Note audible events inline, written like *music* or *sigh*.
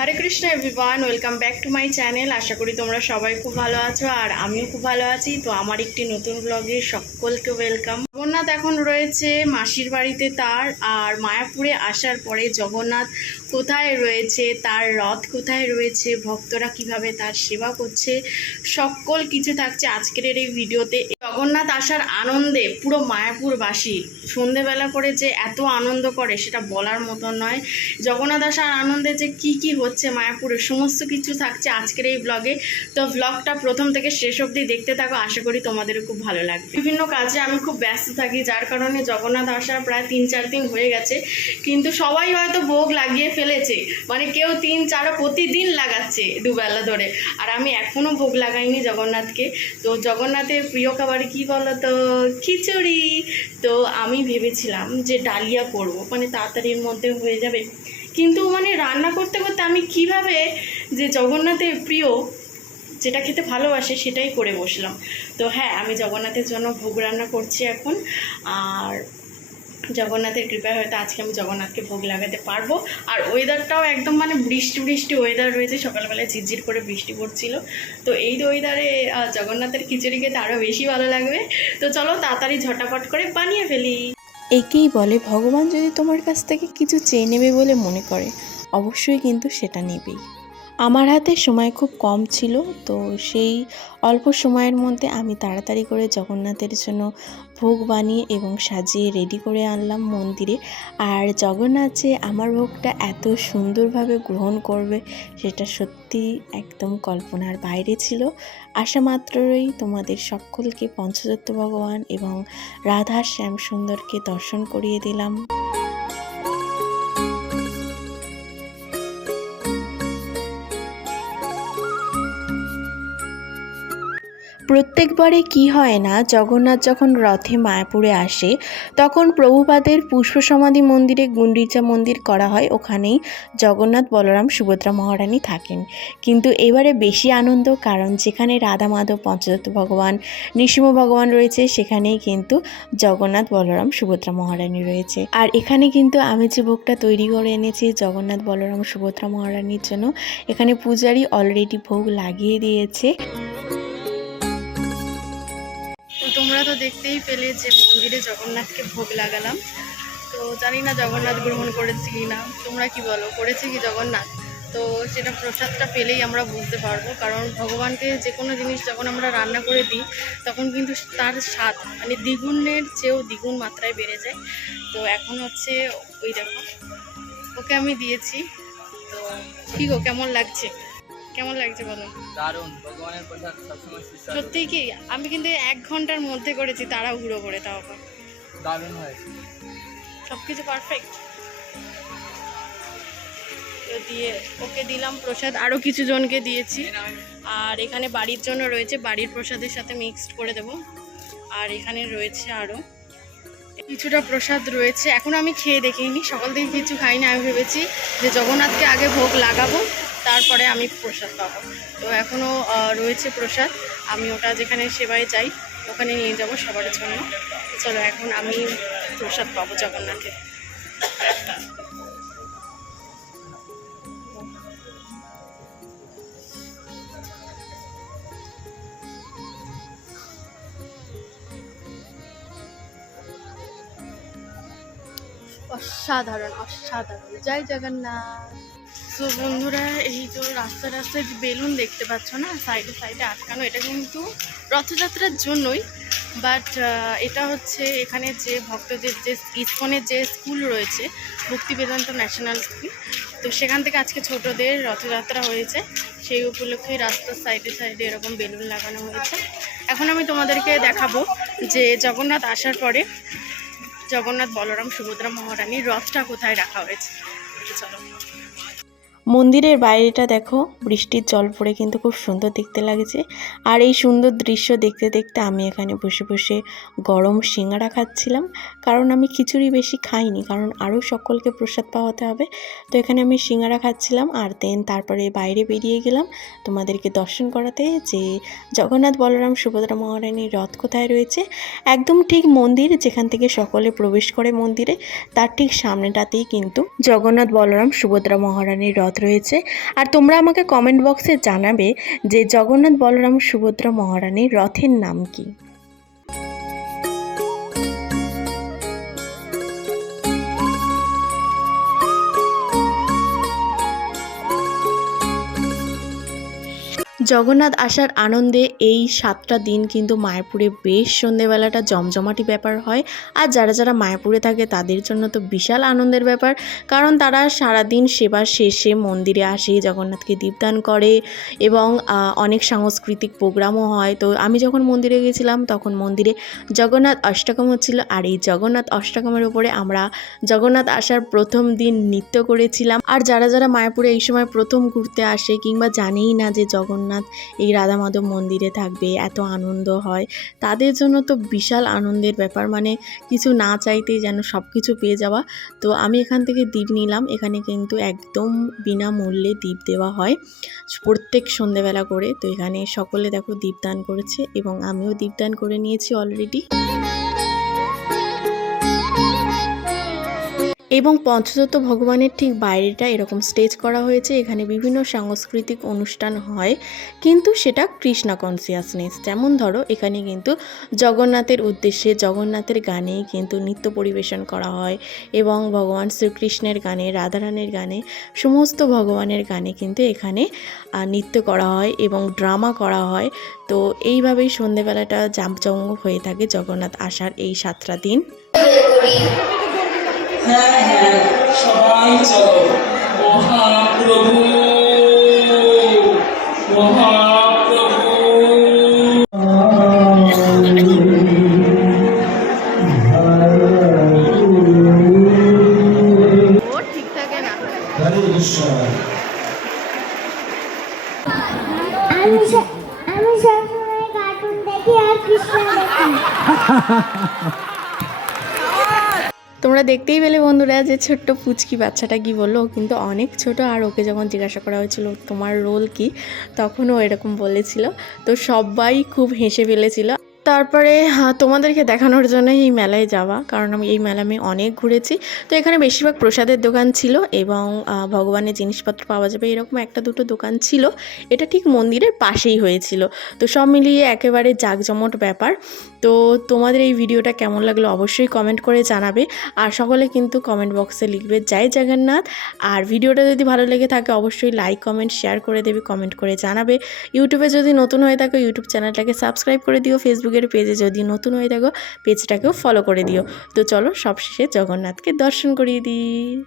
Hare Krishna everyone welcome back to my channel আশা করি তোমরা সবাই খুব ভালো আছো আর আমিও খুব ভালো আছি। তো আমার একটি নতুন ব্লগে সকলকে ওয়েলকাম জগন্নাথ এখন রয়েছে মাসির বাড়িতে তার, আর মায়াপুরে আসার পরে জগন্নাথ কোথায় রয়েছে, তার রথ কোথায় রয়েছে, ভক্তরা কীভাবে তার সেবা করছে, সকল কিছু থাকছে আজকের এই ভিডিওতে। জগন্নাথ আসার আনন্দে পুরো মায়াপুরবাসী সন্ধেবেলা করে যে এত আনন্দ করে সেটা বলার মতো নয়। জগন্নাথ আসার আনন্দে যে কি কি হচ্ছে মায়াপুরে, সমস্ত কিছু থাকছে আজকের এই ব্লগে তো ব্লগটা প্রথম থেকে শেষ অবধি দেখতে থাকো, আশা করি তোমাদেরও খুব ভালো লাগবে। বিভিন্ন কাজে আমি খুব ব্যস্ত থাকি, যার কারণে জগন্নাথ আসার প্রায় তিন চার দিন হয়ে গেছে। কিন্তু সবাই হয়তো ভোগ লাগিয়ে ফেলেছে। মানে কেউ তিন চার প্রতিদিন লাগাচ্ছে দুবেলা ধরে। আর আমি এখনও ভোগ লাগাইনি জগন্নাথকে। তো জগন্নাথের প্রিয় খাবার কি বলো তো খিচুড়ি। তো আমি ভেবেছিলাম যে ডালিয়া করব মানে তাড়াতাড়ির মধ্যে হয়ে যাবে। কিন্তু মানে রান্না করতে করতে আমি কীভাবে যে জগন্নাথের প্রিয় যেটা খেতে ভালোবাসে সেটাই করে বসলাম। তো হ্যাঁ আমি জগন্নাথের জন্য ভোগ রান্না করছি এখন। আর জগন্নাথের কৃপায় হয়তো আজকে আমি জগন্নাথকে ভোগ লাগাতে পারব। আর ওয়েদারটাও একদম মানে বৃষ্টি বৃষ্টি ওয়েদার রয়েছে, সকালবেলায় ঝিরঝির করে বৃষ্টি পড়ছিল। তো এই ওয়েদারে জগন্নাথের খিচুড়ি খেতে আরও বেশি ভালো লাগবে। তো চলো তাড়াতাড়ি ঝটাপট করে বানিয়ে ফেলি। একেই বলে, ভগবান যদি তোমার কাছ থেকে কিছু চেয়ে নেবে বলে মনে করে, অবশ্যই কিন্তু সেটা নেবেই। আমার হাতে সময় খুব কম ছিল, তো সেই অল্প সময়ের মধ্যে আমি তাড়াতাড়ি করে জগন্নাথের জন্য ভোগ বানিয়ে এবং সাজিয়ে রেডি করে আনলাম মন্দিরে। আর জগন্নাথ যে আমার ভোগটা এত সুন্দরভাবে গ্রহণ করবে, সেটা সত্যি একদম কল্পনার বাইরে ছিল। আসা মাত্রই তোমাদের সকলকে পঞ্চদত্ত ভগবান এবং রাধা শ্যাম সুন্দরকে দর্শন করিয়ে দিলাম। প্রত্যেকবারে কি হয় না, জগন্নাথ যখন রথে মায়াপুরে আসে, তখন প্রভুপাদের পুষ্প সমাধি মন্দিরে গুন্ডিচা মন্দির করা হয়, ওখানেই জগন্নাথ বলরাম সুভদ্রা মহারানী থাকেন। কিন্তু এবারে বেশি আনন্দ, কারণ যেখানে রাধা মাধব, পঞ্চদত্ত ভগবান, নৃসিংহ ভগবান রয়েছে, সেখানেই কিন্তু জগন্নাথ বলরাম সুভদ্রা মহারানী রয়েছে। আর এখানে কিন্তু আমি যে ভোগটা তৈরি করে এনেছি, জগন্নাথ বলরাম সুভদ্রা মহারানীর জন্য, এখানে পূজারি অলরেডি ভোগ লাগিয়ে দিয়েছে। তোমরা তো দেখতেই পেলে যে মন্দিরে জগন্নাথকে ভোগ লাগালাম। তো জানি না জগন্নাথ গ্রহণ করেছি কি না তোমরা কি বলো? করেছে কি জগন্নাথ? তো সেটা প্রসাদটা পেলেই আমরা বুঝতে পারব। কারণ ভগবানকে যে কোনো জিনিস যখন আমরা রান্না করে দিই, তখন কিন্তু তার স্বাদ মানে দ্বিগুণের চেয়েও দ্বিগুণ মাত্রায় বেড়ে যায়। তো এখন হচ্ছে ওই দেখো, ওকে আমি দিয়েছি। তো ঠিক ও কেমন লাগছে? কেমন লাগছে বলো? দারুণ ভগবানের প্রসাদ সবসময় সুস্বাদু সত্যিই কি? আমি কিন্তু এক ঘণ্টার মধ্যে করেছি তারা ঘুরো করে তাও আবার। দারুণ হয়েছে। সব কিছু পারফেক্ট দিয়ে ওকে দিলাম প্রসাদ আরও কিছু জনকে দিয়েছি। আর এখানে বাড়ির জন্য রয়েছে বাড়ির প্রসাদের সাথে মিক্সড করে দেব। আর এখানে রয়েছে আরও কিছুটা প্রসাদ রয়েছে। এখন আমি খেয়ে দেখিনি সকাল থেকে কিছু খাইনি আমি ভেবেছি যে জগন্নাথকে আগে ভোগ লাগাবো। তারপরে আমি প্রসাদ পাবো। তো এখনও রয়েছে প্রসাদ। আমি ওটা যেখানে সেবায় যাই, ওখানে নিয়ে যাব সবার জন্য। চলো, এখন আমি প্রসাদ পাবো জগন্নাথের অসাধারণ অসাধারণ। জয় জগন্নাথ। তো বন্ধুরা, এই তো রাস্তা রাস্তায় যে বেলুন দেখতে পাচ্ছ না, সাইডে সাইডে আটকানো, এটা কিন্তু রথযাত্রার জন্যই। বাট এটা হচ্ছে এখানে যে ভক্তদের যে ইস্কনের যে স্কুল রয়েছে ভক্তি বেদান্ত ন্যাশনাল স্কুল। তো সেখান থেকে আজকে ছোটদের রথযাত্রা হয়েছে। সেই উপলক্ষে রাস্তার সাইডে সাইডে এরকম বেলুন লাগানো হয়েছে। এখন আমি তোমাদেরকে দেখাবো যে জগন্নাথ আসার পরে জগন্নাথ বলরাম সুভদ্রা মহারানীর রথটা কোথায় রাখা হয়েছে। চলো। মন্দিরের বাইরেটা দেখো, বৃষ্টির জল পড়ে কিন্তু খুব সুন্দর দেখতে লাগছে। আর এই সুন্দর দৃশ্য দেখতে দেখতে আমি এখানে বসে বসে গরম সিঙ্গারা খাচ্ছিলাম। কারণ আমি খিচুড়ি বেশি খাইনি, কারণ আরও সকলকে প্রসাদ পাওয়াতে হবে। তো এখানে আমি সিঙ্গারা খাচ্ছিলাম আর দেন তারপরে বাইরে বেরিয়ে গেলাম। তোমাদেরকে দর্শন করাতে যে জগন্নাথ বলরাম সুভদ্রা মহারানীর রথ কোথায় রয়েছে? একদম ঠিক মন্দির যেখান থেকে সকলে প্রবেশ করে মন্দিরে। তার ঠিক সামনেটাতেই কিন্তু জগন্নাথ বলরাম সুভদ্রা মহারানীর রথ রথ রয়েছে। আর তোমরা আমাকে কমেন্ট বক্সে জানাবে যে জগন্নাথ বলরাম সুভদ্রা মহারানীর রথের নাম কি। জগন্নাথ আসার আনন্দে এই সাতটা দিন কিন্তু মায়াপুরে বেশ সন্ধেবেলাটা জমজমাটি ব্যাপার হয়। আর যারা যারা মায়াপুরে থাকে তাদের জন্য তো বিশাল আনন্দের ব্যাপার। কারণ তারা সারাদিন সেবার শেষে মন্দিরে আসে, জগন্নাথকে দীপদান করে এবং অনেক সাংস্কৃতিক প্রোগ্রামও হয়। তো আমি যখন মন্দিরে গেছিলাম তখন মন্দিরে জগন্নাথ অষ্টকম হচ্ছিল। আর এই জগন্নাথ অষ্টকমের উপরে আমরা জগন্নাথ আসার প্রথম দিন নৃত্য করেছিলাম। আর যারা যারা মায়াপুরে এই সময় প্রথম ঘুরতে আসে কিংবা জানেই না যে জগন্নাথ এই রাধা মাধব মন্দিরে থাকবে, এত আনন্দ হয়। তাদের জন্য তো বিশাল আনন্দের ব্যাপার মানে কিছু না চাইতেই যেন সব কিছু পেয়ে যাওয়া। তো আমি এখান থেকে দ্বীপ নিলাম, এখানে কিন্তু একদম বিনামূল্যে দ্বীপ দেওয়া হয়, প্রত্যেক সন্ধেবেলা করে। তো এখানে সকলে দেখো দীপদান করেছে এবং আমিও দীপদান করে নিয়েছি অলরেডি এবং পঞ্চতত্ত্ব ভগবানের ঠিক বাইরেটা এরকম স্টেজ করা হয়েছে, এখানে বিভিন্ন সাংস্কৃতিক অনুষ্ঠান হয়, কিন্তু সেটা কৃষ্ণা কনসিয়াসনেস যেমন ধরো, এখানে কিন্তু জগন্নাথের উদ্দেশ্যে জগন্নাথের গানে কিন্তু নৃত্য পরিবেশন করা হয় এবং ভগবান শ্রীকৃষ্ণের গানে, রাধারানের গানে, সমস্ত ভগবানের গানে কিন্তু এখানে নৃত্য করা হয় এবং ড্রামা করা হয়। তো এইভাবেই সন্ধেবেলাটা জাঁকজমক হয়ে থাকে জগন্নাথ আসার এই সাতটা দিন। হ্যাঁ হ্যাঁ সবাই চলো। মহাপ্রভু মহাপ্রভু। আমি আমি সবসময় কার্টুন দেখি আর কৃষ্ণ দেখি। *laughs* তোমরা দেখতেই পেলে বন্ধুরা যে ছোট্ট পুচকি বাচ্চাটা কি বলল? কিন্তু অনেক ছোট আর ওকে যখন জিজ্ঞাসা করা হয়েছিল, তোমার রোল কি? তখনও এরকম বলেছিল। তো সবাই খুব হেসে ফেলেছিল। তারপরে তোমাদেরকে দেখানোর জন্য এই মেলায় যাওয়া। কারণ আমি, এই মেলা আমি অনেক ঘুরেছি। তো এখানে বেশিরভাগ প্রসাদের দোকান ছিল এবং ভগবানের জিনিসপত্র পাওয়া যাবে। এরকম একটা দুটো দোকান ছিল। এটা ঠিক মন্দিরের পাশেই হয়েছিল। তো সব মিলিয়ে একেবারে জাঁকজমট ব্যাপার। তো তোমাদের এই ভিডিওটা কেমন লাগল অবশ্যই কমেন্ট করে জানাবে। আর সকলে কিন্তু কমেন্ট বক্সে লিখবে, জয় জগন্নাথ। আর ভিডিওটা যদি ভালো লেগে থাকে, অবশ্যই লাইক, কমেন্ট, শেয়ার করে দেবে, কমেন্ট করে জানাবে। ইউটিউবে যদি নতুন হয়ে থাকো, ইউটিউব চ্যানেলটাকে সাবস্ক্রাইব করে দিও ফেসবুকের পেজে যদি নতুন হয়ে থাকো, পেজটাকেও ফলো করে দিও। তো চলো, সবশেষে জগন্নাথকে দর্শন করিয়ে দিই।